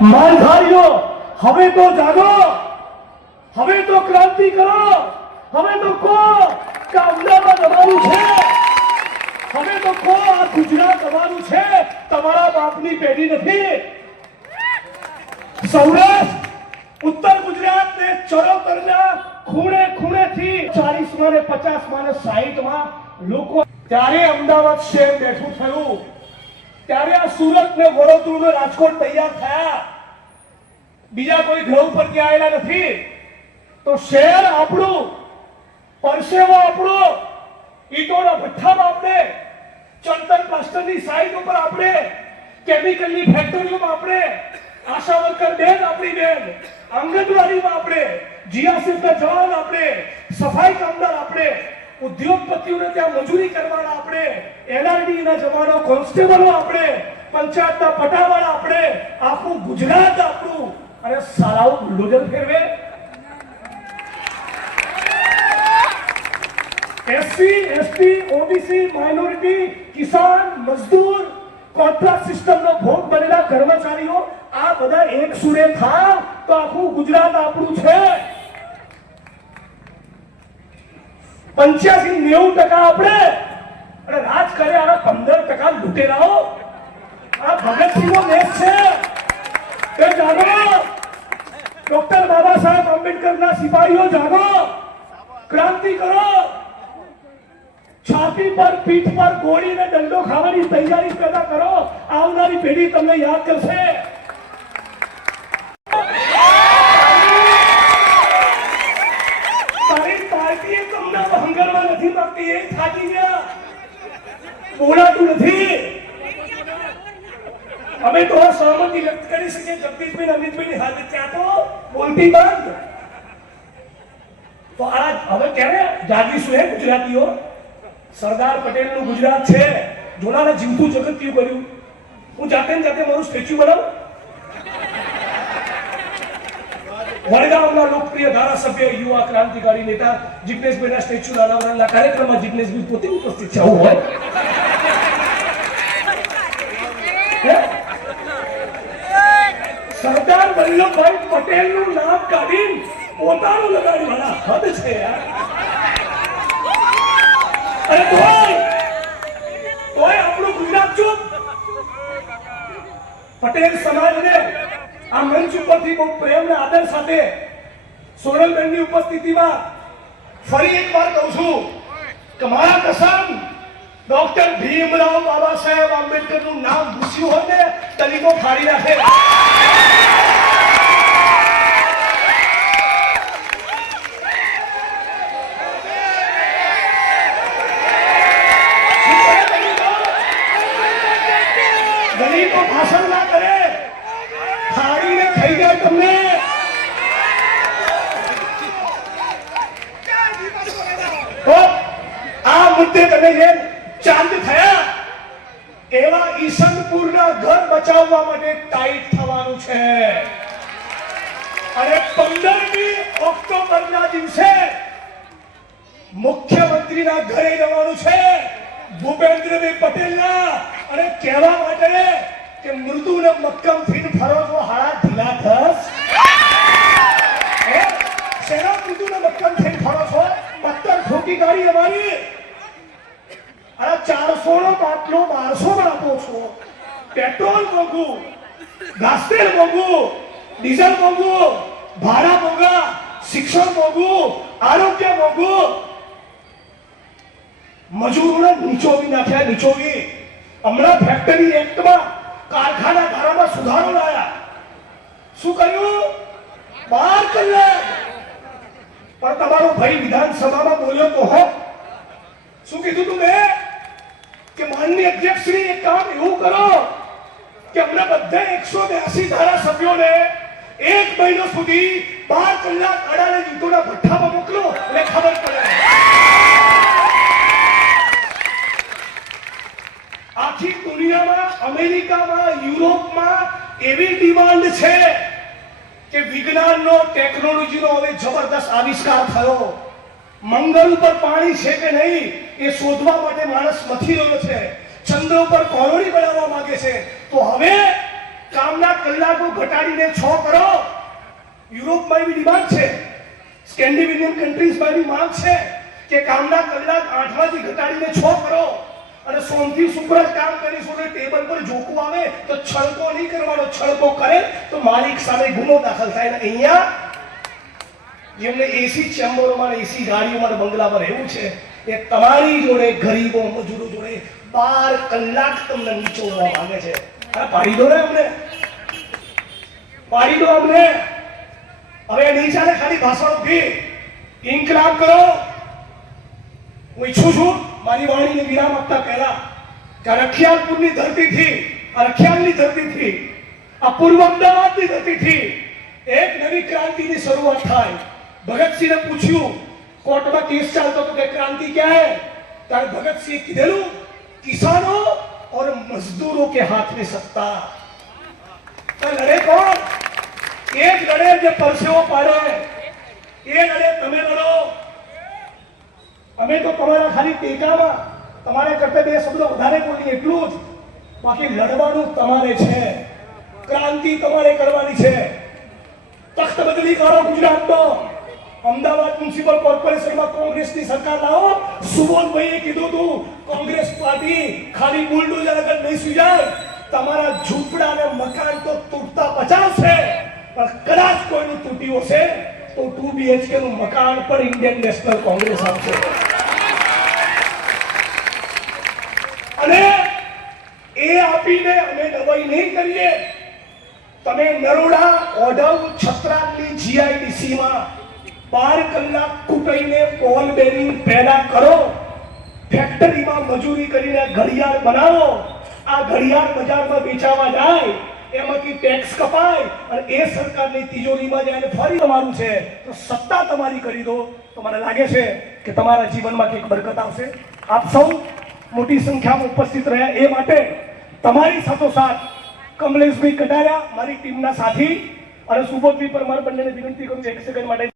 માલધારીઓ હવે તો જાગો. હવે તો ક્રાંતિ કરો. હવે તો કહો કે. અમદાવાદ અમારું છે. હવે તો કહો આ ગુજરાત અમારું છે. તમારા બાપની પેઢી નથી. સૌરાષ્ટ્ર, ઉત્તર ગુજરાત ને ચરોતરના ખૂણે ખૂણેથી ચાલીસમાં ને પચાસમાં ને સાહીઠમાં લોકો ત્યારે અમદાવાદ શહેર બેઠું થયું. સુરત ને વડોદરા ને રાજકોટ તૈયાર થયા. બીજા કોઈ ગ્રહ ઉપર ત્યાં આવેલા નથી? તો શહેર આપણું, પરસેવો આપણો, ઈટોના ભઠ્ઠામાં આપણે, ચણતર પ્લાસ્ટરની સાઈડ ઉપર આપણે, કેમિકલની ફેક્ટરીઓમાં આપણે, આશા વર્કર બેન આપણી બેન, આંગણવાડીમાં આપણે જીઆસીફના જવાન આપણે, સફાઈ કામદાર આપણે, ઉદ્યોગપતિઓને ત્યાં મજૂરી કરવાના આપણે એનઆરડીના જવાનો કોન્સ્ટેબલો આપણે પંચાયતના પટાવાળા આપણે આપણું ગુજરાત આપણું. અને સારાઓ બુલડોઝર ફેરવે. એસસી, એસટી, ઓબીસી, માઇનોરિટી, કિસાન, મજદૂર, કોન્ટ્રાક્ટ સિસ્ટમનો ભોગ બનેલા કર્મચારીઓ, આ બધા એક સુરે થા તો આખું ગુજરાત આપણું છે. પંચ્યાસી, નેવું ટકા આપણે. અને રાજ કરે, આના પંદર ટકા લૂંટેરાઓ. આ ભગતસિંહનો દેશ છે. તે જાગો. ડોક્ટર બાબા સાહેબ આંબેડકરના સિપાહીઓ જાગો. ક્રાંતિ કરો. છાતી પર, પીઠ પર ગોળીને દંડો ખાવાની તૈયારી પેદા કરો. આવનારી પેઢી તમને યાદ કરશે. તારી પાર્ટીએ તમને હંગરવા નથી માંગતી એ થાકી ગયા. બોલાતું નથી. અમે તો સહમતિ વ્યક્ત કરી શકીએ. જગદીશભાઈ અમિતભાઈ ની ત્યાં તો બોલતી બંધ. તો આ હવે ક્યારે જાગીશું હે ગુજરાતીઓ? સરદાર પટેલનું ગુજરાત છે. જોનાને જીવતું જગત્યું કર્યું. હું જાતે ને જાતે મારું સ્ટેચ્યુ બનાવું? વડગામના લોકપ્રિય ધારાસભ્ય, યુવા ક્રાંતિકારી નેતા જિગ્નેશભાઈના સ્ટેચ્યુ અનાવરણના કાર્યક્રમમાં જિજ્ઞેશભાઈ પોતે ઉપસ્થિત છે. હોય હે? સરદાર વલ્લભભાઈ પટેલનું નામ કાઢીને પોતાનું લગાડવાના હદ છે અરે તોય તોય આપણું ગુજરાત ચૂપ પટેલ સમાજને આ મંચ ઉપરથી બહુ પ્રેમ અને આદર સાથે સોનલબેનની ઉપસ્થિતિમાં ફરી એકવાર કહું છું કે મારા કસમ ડોક્ટર ભીમરાવ બાબા સાહેબ આંબેડકરનું નામ ભૂસ્યું હોય ને તરીકો ફાડી નાખે. ભાષણ ના કરે. ફાડીને ખાઈ જાય તમને. આ મુદ્દે તમે જે ચાંદ થયા, એવા ઈસનપુરના ઘર બચાવવા માટે ટાઈટ થવાનું છે. અને પંદરમી ઓક્ટોબરના દિવસે મુખ્યમંત્રીના ઘરે જવાનું છે ભૂપેન્દ્રભાઈ પટેલના. અને કહેવા માટે કે મૃદુ ને મક્કમ થઈને ફરો તો હાડા ઢીલા થસ? શેના મૃદુ ને મક્કમ થઈને ફરો છો પત્તર ઠોકી ગાડી અમારી. અરે ચારસો નો બાટલો બારસો માં છો. પેટ્રોલ મોંઘું ગાસ્તેલ મોંઘું, ડીઝલ મોંઘું, ભાડા મોંઘા, શિક્ષણ મોંઘું, આરોગ્ય મોંઘું. મજૂરોને નીચોવી નાખ્યા, નીચોવી. હમણાં ફેક્ટરી એક્ટમાં કારખાના ધારામાં સુધારો લાયા. શું કર્યું? બાર કલાક. પણ તમારો ભાઈ વિધાનસભામાં બોલ્યો તો હો. શું કીધું તું મેં? કે માનની અધ્યક્ષશ્રી, એક કામ એવું કરો કે અમને બધા એકસો બ્યાસી ધારાસભ્યોને એક મહિનો સુધી બાર કલાક અડાને જૂતોના ભઠ્ઠામાં મોકલો એટલે ખબર પડે આખી દુનિયામાં અમેરિકામાં યુરોપમાં એવી ડિમાન્ડ છે કે વિજ્ઞાનનો ટેકનોલોજીનો હવે જબરદસ્ત આવિષ્કાર થયો. મંગળ ઉપર પાણી છે કે નહીં, એ શોધવા માટે માણસ મથી રહ્યો છે. ચંદ્ર ઉપર કોલોની બનાવવા માંગે છે. તો હવે કામના કલાકો ઘટાડીને છ કરો. યુરોપમાં એવી ડિમાન્ડ છે. સ્કેન્ડિનેવિયન કન્ટ્રીઝમાં એવી માંગ છે કે કામના કલાક આઠમાંથી ઘટાડીને છ કરો. અને શુક્ર જ કામ કરીશું અને ટેબલ પર જોકું આવે તો છળકો નહીં કરવાનો છળકો કરે તો માલિક સામે ગુનો દાખલ થાય. અહીંયા જેમને એસી ચેમ્બરોમાં એસી ગાડીઓમાં બંગલામાં રહેવું છે, એ તમારી જોડે, ગરીબો, મજૂરો જોડે બાર કલાક તમને નીચોવવા માંગે છે. પાડી દો ને અમને. પાડી દો અમને. હવે નહીં ચાલે, ખાલી ભાષણથી ઇન્કલાબ કરો. હું ઈચ્છું છું મારી વાણીને વિરામ આપતા પહેલા કે આ રખિયાલપુરની ધરતીથી આ રખિયાલની ધરતીથી આ પૂર્વ અમદાવાદની ધરતીથી એક નવી ક્રાંતિની શરૂઆત થાય ભગતસિંહને પૂછ્યું કોર્ટમાં કેસ ચાલતો હતો કે ક્રાંતિ ક્યાં હે ત્યારે ભગતસિંહે કીધેલું કિસાનો और मजदूरों के हाथ में सत्ता તો લડે કોણ એ જ લડે જે પરસેવો પાડે એ લડે તમે લડો અમે તો તમારા ખાલી ટેકામાં તમારે કરતા બે શબ્દો વધારે બોલીએ, એટલું જ. બાકી લડવાનું તમારે છે. ક્રાંતિ તમારે કરવાની છે. તખ્ત બદલી કરો ગુજરાતમાં અમદાવાદ મ્યુનિસિપલ કોર્પોરેશનમાં કોંગ્રેસની સરકાર લાવો. સુબોધભાઈએ કીધું હતું, કોંગ્રેસ પાર્ટી ખાલી બુલડોઝર આગળ નહીં સુઈ જાય તમારા ઝૂંપડા અને મકાન તો તૂટતા પચાસ છે. પણ કદાચ કોઈનું તૂટ્યું હશે, તો ટુ બીએચકે નું મકાન પણ ઇન્ડિયન નેશનલ કોંગ્રેસ આપશે અને એ આપીને અમે નવાઈ નહીં કરીએ. તમે નરોડા, ઓઢવ છત્રાલની જીઆઈડીસી માં બાર કલાક કૂટાઈને પોલ બેરિંગ પેદા કરો. ફેક્ટરીમાં મજૂરી કરીને ઘડિયાળ બનાવો. આ ઘડિયાળ બજારમાં વેચાવા જાય, એમાંથી ટેક્સ કપાય અને એ સરકારની તિજોરીમાં જાય ફરી તમારું છે. તો સત્તા તમારી કરી દો. તો મને લાગે છે કે તમારા જીવનમાં કંઈક બરકત આવશે? આપ સૌ મોટી સંખ્યામાં ઉપસ્થિત રહ્યા એ માટે તમારી સાથોસાથ કમલેશભાઈ કટારિયા, મારી ટીમના સાથી અને સુબોધભાઈ પરમાર બંનેને વિનંતી કરું છું એક સેકન્ડ માટે.